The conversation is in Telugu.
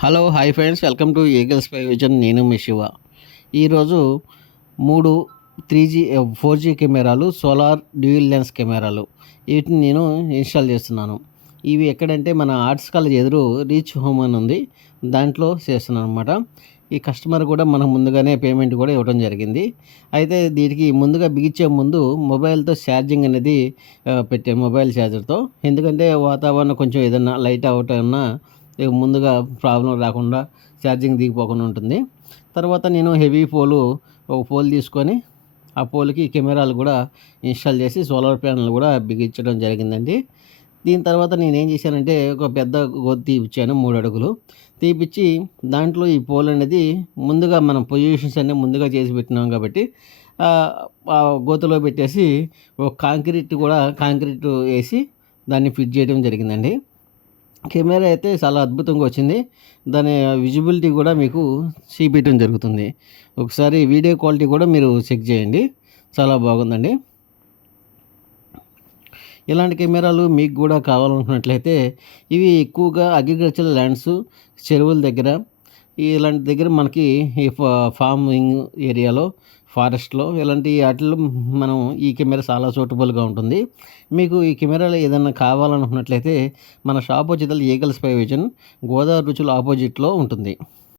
Hello hi friends, welcome to eagle spy vision. నేను మీ శివ. ఈరోజు 3 3G 4G కెమెరాలు, సోలార్ డ్యూయల్ లెన్స్ కెమెరాలు వీటిని నేను ఇన్స్టాల్ చేస్తున్నాను. ఇవి ఎక్కడంటే మన ఆర్ట్స్ కాలేజ్ ఎదురు రీచ్ హోమ్ అని ఉంది, దాంట్లో చేస్తున్నాను అనమాట. ఈ కస్టమర్ కూడా మనకు ముందుగానే పేమెంట్ కూడా ఇవ్వడం జరిగింది. అయితే దీనికి ముందుగా బిగించే ముందు మొబైల్తో ఛార్జింగ్ అనేది పెట్టాను, మొబైల్ ఛార్జర్తో. ఎందుకంటే వాతావరణం కొంచెం ఏదన్నా లైట్ అవుట్ అన్నా ముందుగా ప్రాబ్లం రాకుండా, ఛార్జింగ్ దిగిపోకుండా ఉంటుంది. తర్వాత నేను హెవీ పోలు, ఒక పోల్ తీసుకొని ఆ పోల్కి కెమెరాలు కూడా ఇన్స్టాల్ చేసి సోలార్ ప్యానెల్ కూడా బిగించడం జరిగిందండి. దీని తర్వాత నేనేం చేశానంటే ఒక పెద్ద గోతి తీపిచ్చాను, 3 అడుగులు తీపిచ్చి దాంట్లో ఈ పోల్ అనేది ముందుగా మనం పొజిషన్స్ అన్నీ ముందుగా చేసి పెట్టినాం కాబట్టి ఆ గోతిలో పెట్టేసి ఒక కాంక్రీట్ వేసి దాన్ని ఫిట్ చేయడం జరిగిందండి. కెమెరా అయితే చాలా అద్భుతంగా వచ్చింది. దాని విజిబిలిటీ కూడా మీకు చూపించడం జరుగుతుంది. ఒకసారి వీడియో క్వాలిటీ కూడా మీరు చెక్ చేయండి, చాలా బాగుందండి. ఇలాంటి కెమెరాలు మీకు కూడా కావాలనుకున్నట్లయితే ఇవి ఎక్కువగా అగ్రికల్చరల్ ల్యాండ్స్, చెరువుల దగ్గర, ఇలాంటి దగ్గర మనకి ఈ ఫార్మింగ్ ఏరియాలో, ఫారెస్ట్‌లో ఇలాంటి ఆటిల్లో మనం ఈ కెమెరా చాలా సూటబుల్‌గా ఉంటుంది. మీకు ఈ కెమెరాలో ఏదన్నా కావాలనుకున్నట్లయితే మన షాప్ వచ్చేదల్లా ఈగల్ స్పై విజన్, గోదావరి రుచుల ఆపోజిట్‌లో ఉంటుంది.